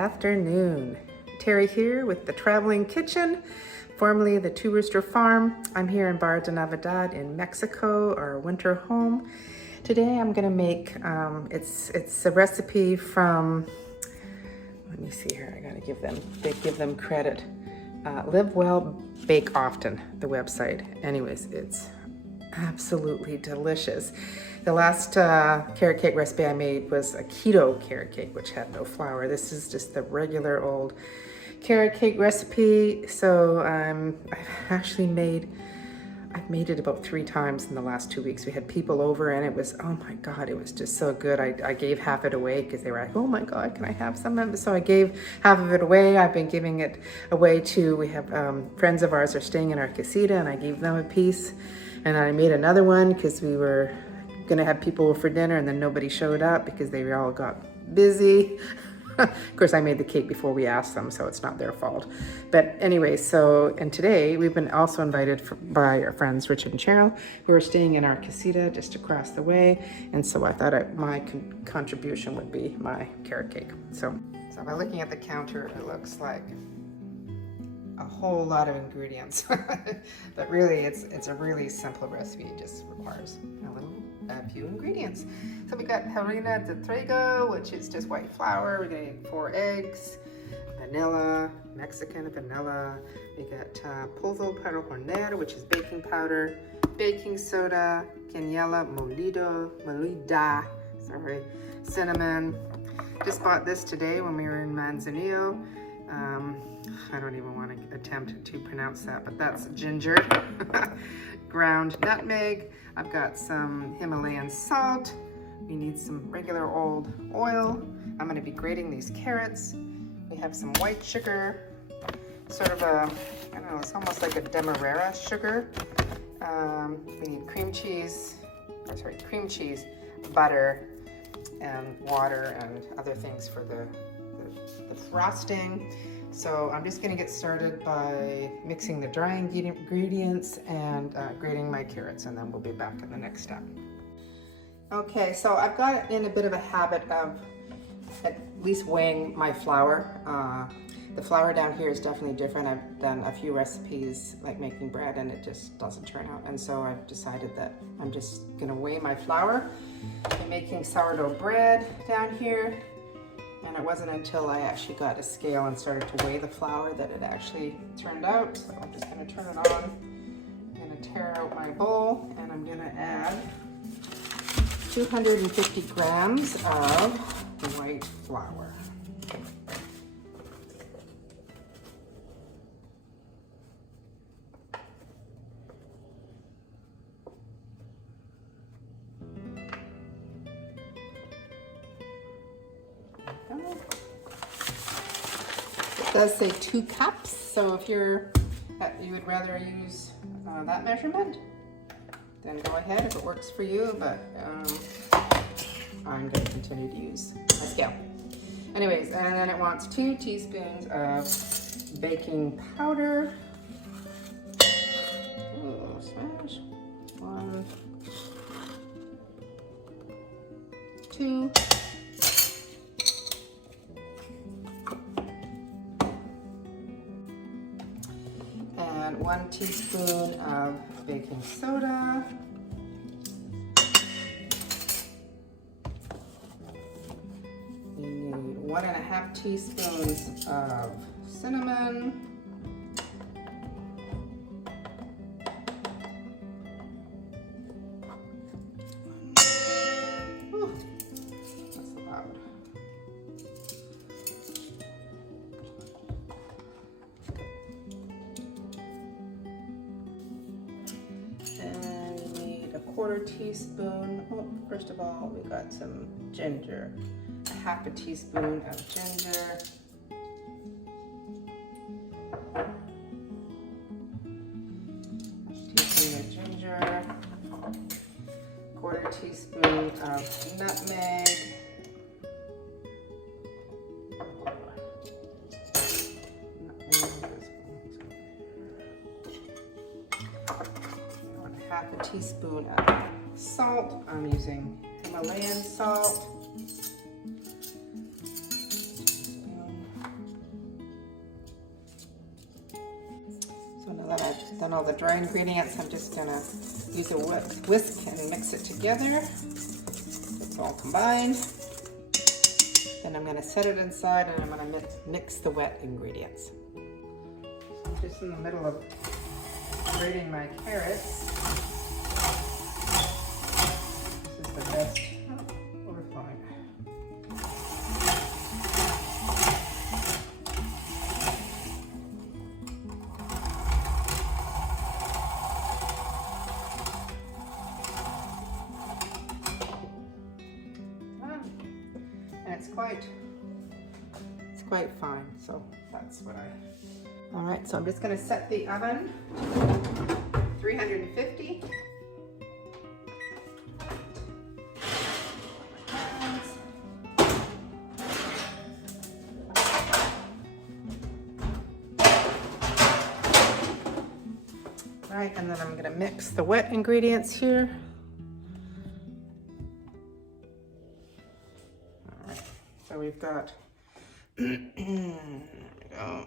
afternoon. Terry here with the Traveling Kitchen, formerly the Two Rooster Farm. I'm here in Barra de Navidad in Mexico, our winter home. Today I'm gonna make, it's a recipe from, let me see here, I gotta give them credit. Live Well, Bake Often, the website. Anyways, it's absolutely delicious. The last carrot cake recipe I made was a keto carrot cake, which had no flour. This is just the regular old carrot cake recipe. So I've made it about 3 times in the last 2 weeks. We had people over and it was, oh my God, it was just so good. I gave half it away because they were like, oh my God, can I have some of it? So I gave half of it away. I've been giving it away to, we have friends of ours are staying in our casita and I gave them a piece. And I made another one because we were gonna have people for dinner and then nobody showed up because they all got busy. Of course, I made the cake before we asked them, so it's not their fault. But anyway, and today we've been also invited by our friends Richard and Cheryl, who are staying in our casita just across the way. And so I thought my contribution would be my carrot cake. So by looking at the counter, it looks like a whole lot of ingredients. But really, it's a really simple recipe. It just requires a few ingredients. So we got harina de trigo, which is just white flour. We're gonna need 4 eggs, vanilla, Mexican vanilla. We got polvo para hornear, which is baking powder, baking soda, canela molida, cinnamon. Just bought this today when we were in Manzanillo. I don't even want to attempt to pronounce that, but that's ginger. Ground nutmeg. I've got some Himalayan salt. We need some regular old oil. I'm going to be grating these carrots. We have some white sugar, sort of a, I don't know, it's almost like a demerara sugar. We need cream cheese, butter, and water and other things for the frosting. So I'm just going to get started by mixing the dry ingredients and grating my carrots, and then we'll be back in the next step. Okay, so I've got in a bit of a habit of at least weighing my flour. The flour down here is definitely different. I've done a few recipes like making bread and it just doesn't turn out. And so I've decided that I'm just going to weigh my flour. I'm making sourdough bread down here. And it wasn't until I actually got a scale and started to weigh the flour that it actually turned out. So I'm just going to turn it on. I'm going to tear out my bowl and I'm going to add 250 grams of white flour. It does say 2 cups, so if you would rather use that measurement, then go ahead if it works for you, but I'm going to continue to use a scale. Anyways, and then it wants 2 teaspoons of baking powder. Oh, smash. 1, 2. And 1 teaspoon of baking soda. We need 1.5 teaspoons of cinnamon. Ooh, that's loud. And we need a 1/4 teaspoon. Oh, first of all, we got some ginger. 1/2 teaspoon of ginger. Teaspoon of ginger. 1/4 teaspoon of nutmeg. Half a teaspoon of salt. I'm using Himalayan salt. Then all the dry ingredients, I'm just gonna use a whisk and mix it together. It's all combined. Then I'm gonna set it inside and I'm gonna mix the wet ingredients. I'm just in the middle of grating my carrots. This is the best. Oh, we're fine. And it's quite fine, so that's what all right, so I'm just going to set the oven to 350. Right, and then I'm going to mix the wet ingredients here. All right, so we've got there we go.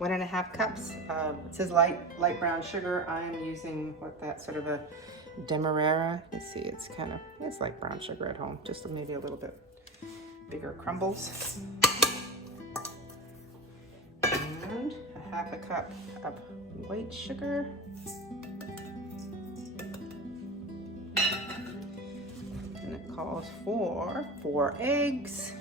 1.5 cups of, it says light brown sugar. I'm using sort of a demerara. Let's see, it's like brown sugar at home, just maybe a little bit bigger crumbles. And 1/2 cup of white sugar. And it calls for 4 eggs.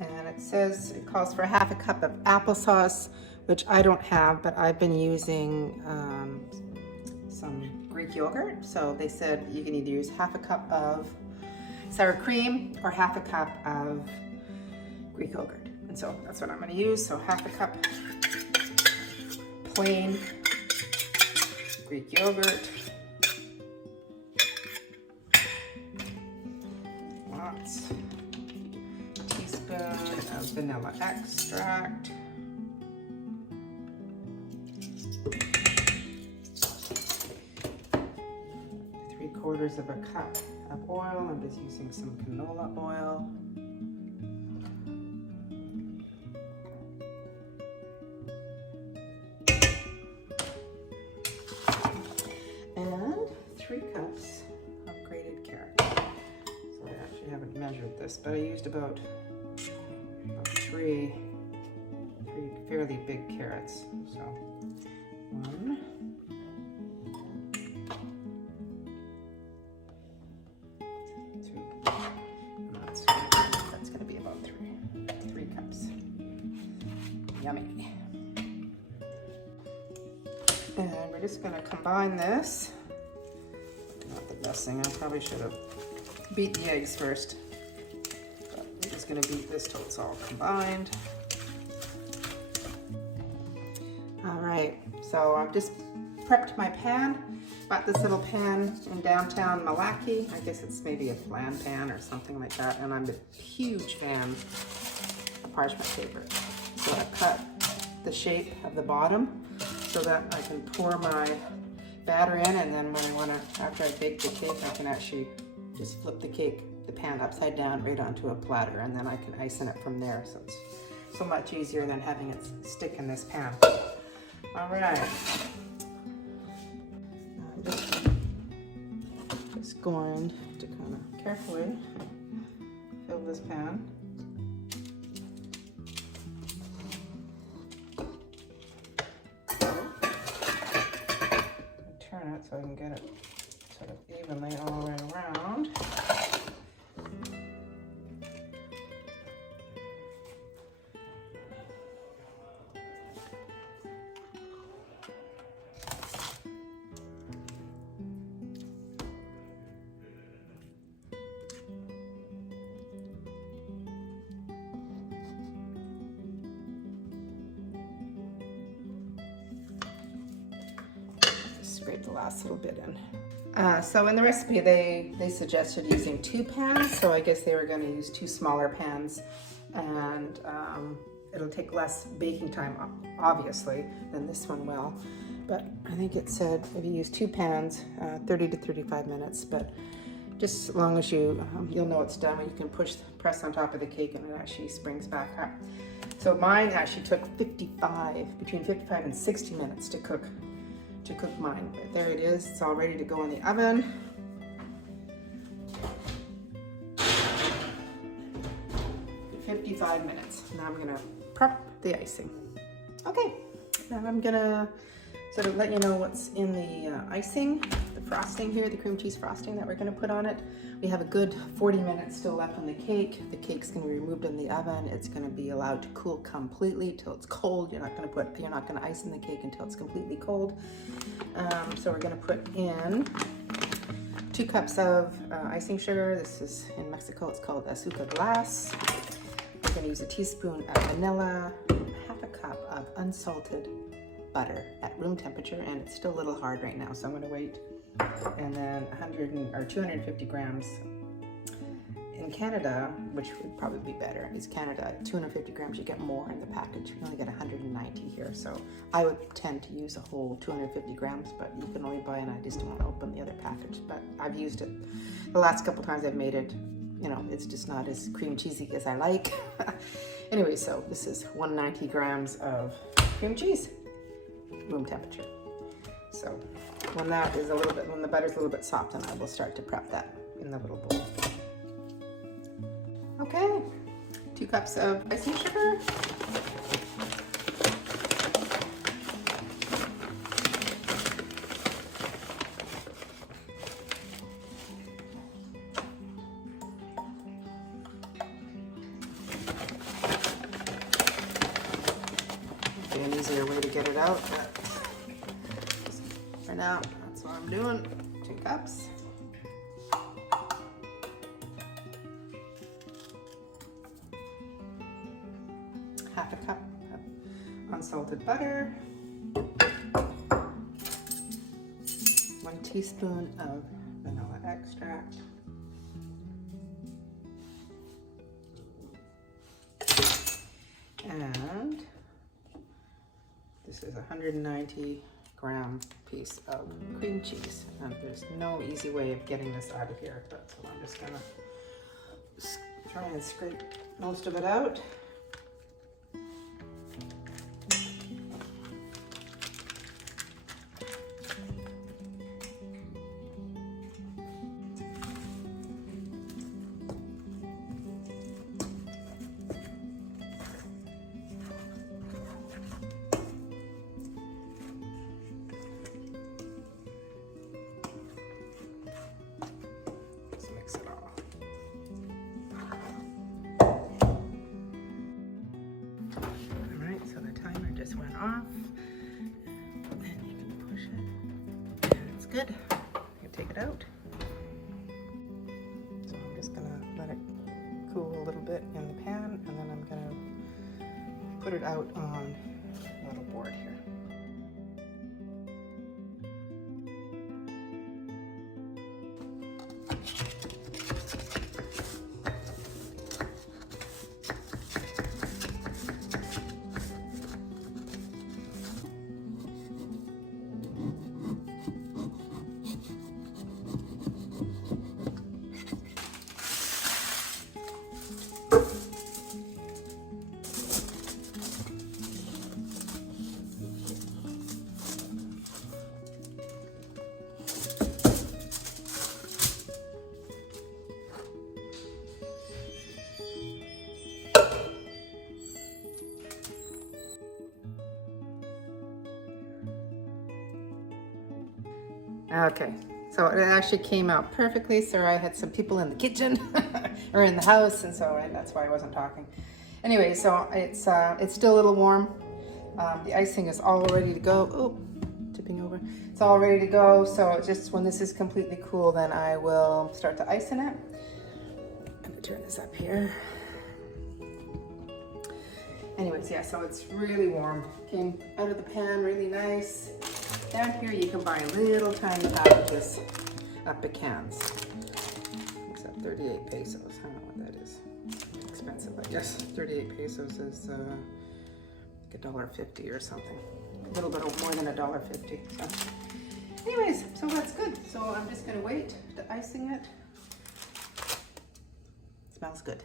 And it calls for 1/2 cup of applesauce, which I don't have, but I've been using some Greek yogurt. So they said you can either use 1/2 cup of sour cream or 1/2 cup of Greek yogurt. And so that's what I'm going to use. So 1/2 cup plain Greek yogurt. Lots. Teaspoon of vanilla extract. Three-quarters of a cup of oil. I'm just using some canola oil. And 3 cups of grated carrot. So I actually haven't measured this, but I used about 3 fairly big carrots. So 1, 2, that's going to be about 3 cups. Yummy. And we're just going to combine this. Not the best thing, I probably should have beat the eggs first. But we're just going to beat this till it's all combined. All right, so I've just prepped my pan. Bought this little pan in downtown Malaki. I guess it's maybe a flan pan or something like that. And I'm a huge fan of parchment paper. So I cut the shape of the bottom so that I can pour my batter in, and then when I want to, after I bake the cake, I can actually just flip the pan upside down right onto a platter, and then I can ice in it from there. So it's so much easier than having it stick in this pan. All right. Just going to kind of carefully fill this pan. Turn it so I can get it sort of evenly all the way around. Scrape the last little bit in. So in the recipe, they suggested using 2 pans, so I guess they were going to use 2 smaller pans, and it'll take less baking time, obviously, than this one will. But I think it said if you use 2 pans, 30 to 35 minutes. But just as long as you'll know it's done when you can press on top of the cake and it actually springs back up. So mine actually took between 55 and 60 minutes to cook mine. But there it is, it's all ready to go in the oven. For 55 minutes. Now I'm gonna prep the icing. Okay, now I'm gonna sort of let you know what's in the icing, the frosting here, the cream cheese frosting that we're gonna put on it. We have a good 40 minutes still left on the cake. The cake's gonna be removed in the oven. It's gonna be allowed to cool completely till it's cold. You're not gonna ice in the cake until it's completely cold. So we're gonna put in 2 cups of icing sugar. This is, in Mexico, it's called azúcar glass. We're gonna use a teaspoon of vanilla, half a cup of unsalted butter at room temperature, and it's still a little hard right now, so I'm going to wait. And then 250 grams. In Canada, which would probably be better, is Canada, 250 grams, you get more in the package. You only get 190 here, so I would tend to use a whole 250 grams, but you can only buy, and I just don't want to open the other package. But I've used it the last couple times I've made it. You know, it's just not as cream cheesy as I like. Anyway, so this is 190 grams of cream cheese, room temperature. So when the butter's a little bit soft, then I will start to prep that in the little bowl. Okay, 2 cups of icing sugar. An easier way to get it out, but for now, that's what I'm doing. 2 cups. Half a cup of unsalted butter. 1 teaspoon of vanilla extract. And this is a 190 gram piece of cream cheese. And there's no easy way of getting this out of here, but so I'm just gonna try and scrape most of it out. Went off, and you can push it, and it's good. You can take it out. So I'm just gonna let it cool a little bit in the pan, and then I'm gonna put it out on a little board here. Okay, so it actually came out perfectly. So I had some people in the kitchen or in the house, and so that's why I wasn't talking. Anyway, so it's still a little warm. The icing is all ready to go. Oh, tipping over. It's all ready to go. So just when this is completely cool, then I will start to ice in it. I'm gonna turn this up here. Anyways, yeah, so it's really warm. Came out of the pan really nice. Down here you can buy little tiny packages of pecans. It's at 38 pesos. I don't know what that is. Expensive. I guess 38 pesos is like $1.50 or something. A little bit more than $1.50. So. Anyways, so that's good. So I'm just gonna wait to icing it. Smells good.